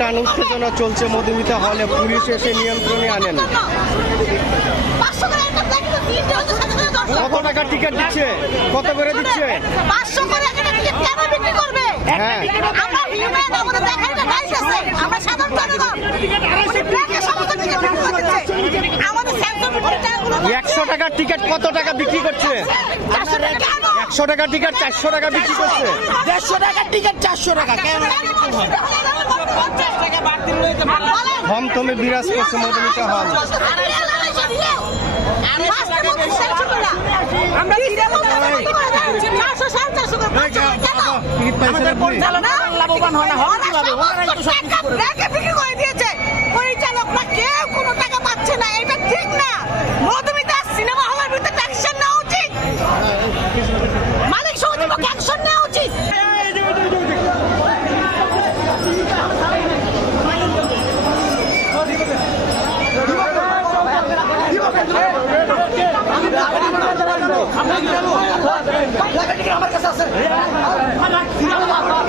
টান উত্তেজনা চলছে মধুমিতা হলে পুলিশ এসে নিয়ন্ত্রণে আনেন। কত টাকা টিকিট দিচ্ছে? কত করে দিচ্ছে? পাঁচশো করে একটা টিকিট কেন বিক্রি করবে? আমরা হিউম্যান আমাদের দেখার একটা রাইট আছে। আমরা সাধারণ জনগণ উনি ব্ল্যাকে সমস্ত টিকিট বিক্রি করে দিচ্ছে আমাদের সেন্সর বিক্রি টাকাগুলো একশো টাকার টিকিট কত টাকা বিক্রি করছে? একশো টাকার টিকিট চারশো টাকা বিক্রি করছে। দেড়শো টাকার টিকিট চারশো টাকা কেন? থমথমে বিরাজ করছে মধুমিতা হল হয় হয় পরিচালকরা কেউ কোনো টাকা পাচ্ছে না। এটা ঠিক না মধুমিতা সিনেমা হলের বিরুদ্ধে অ্যাকশন নেওয়া নেওয়া উচিত সিনেমা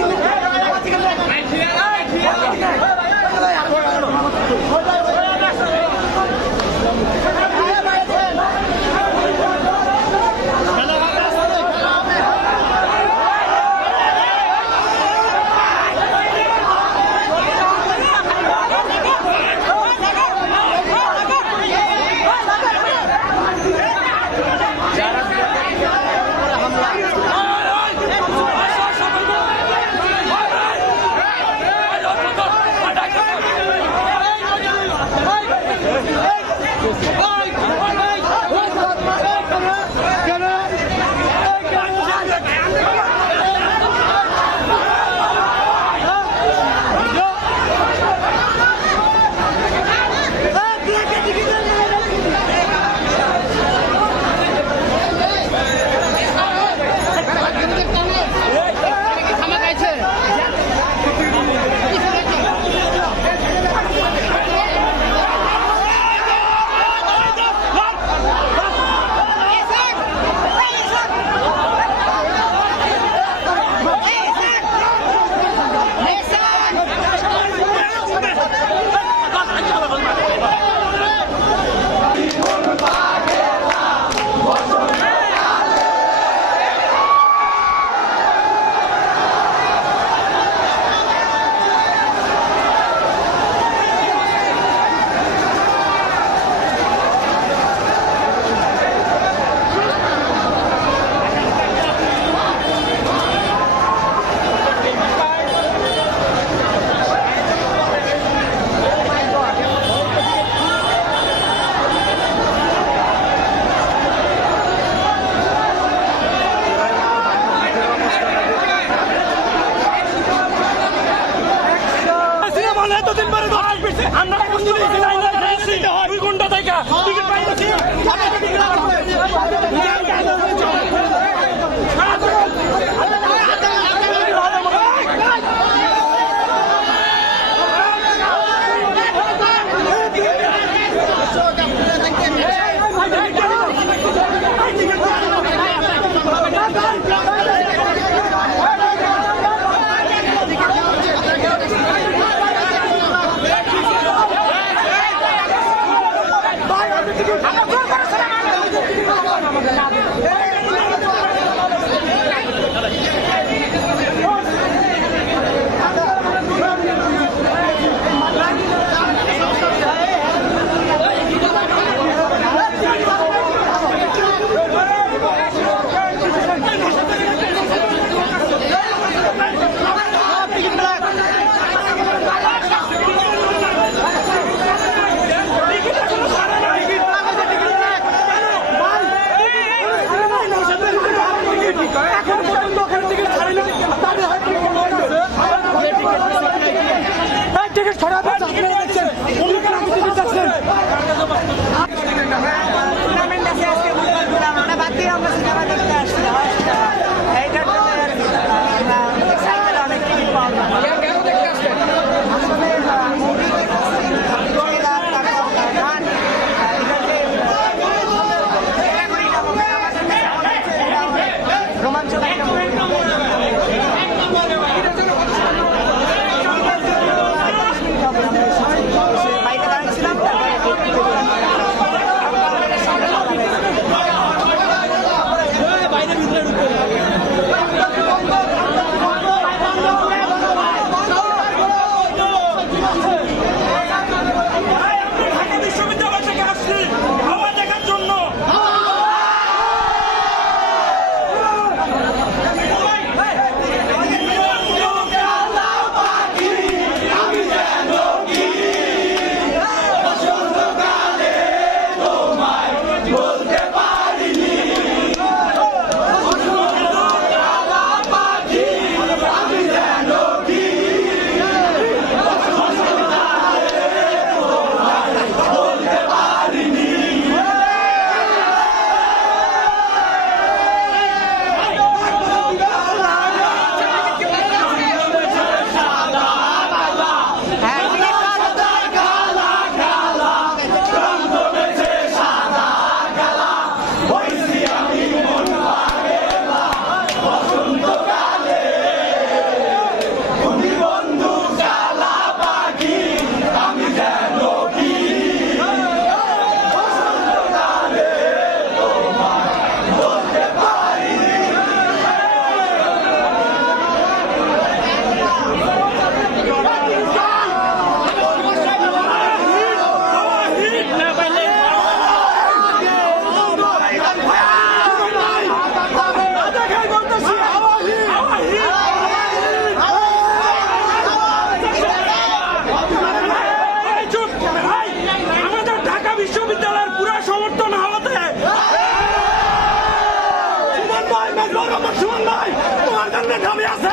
সামনে দামি আছে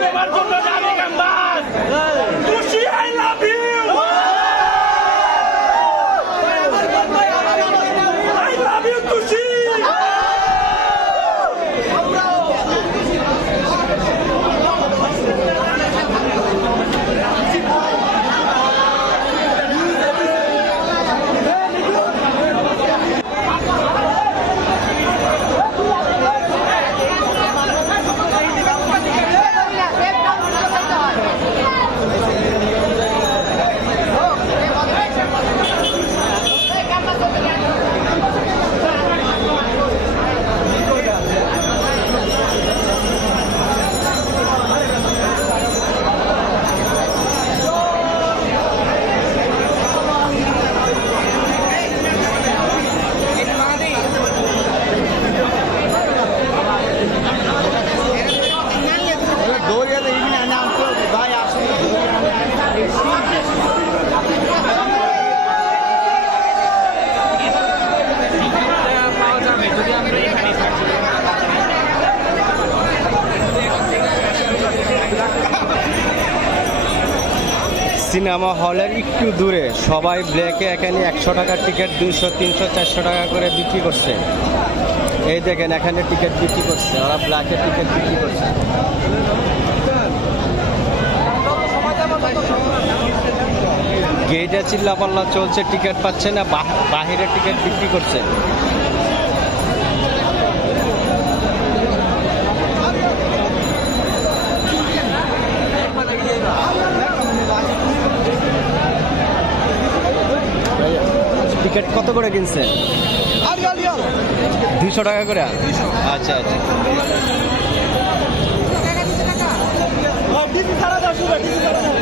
দেবার জন্য সিনেমা হলের একটু দূরে। সবাই ব্ল্যাকে এখানে একশো টাকার টিকিট, দুইশো, তিনশো, চারশো টাকা করে বিক্রি করছে। এই দেখেন, এখানে টিকিট বিক্রি করছে, ওরা ব্ল্যাকে টিকিট বিক্রি করছে। গেটে চিল্লাপাল্লা চলছে, টিকিট পাচ্ছে না, বাহ- বাহিরে টিকিট বিক্রি করছে। টিকিট কত করে কিনছে? দুইশো টাকা করে? আচ্ছা আচ্ছা। দাও।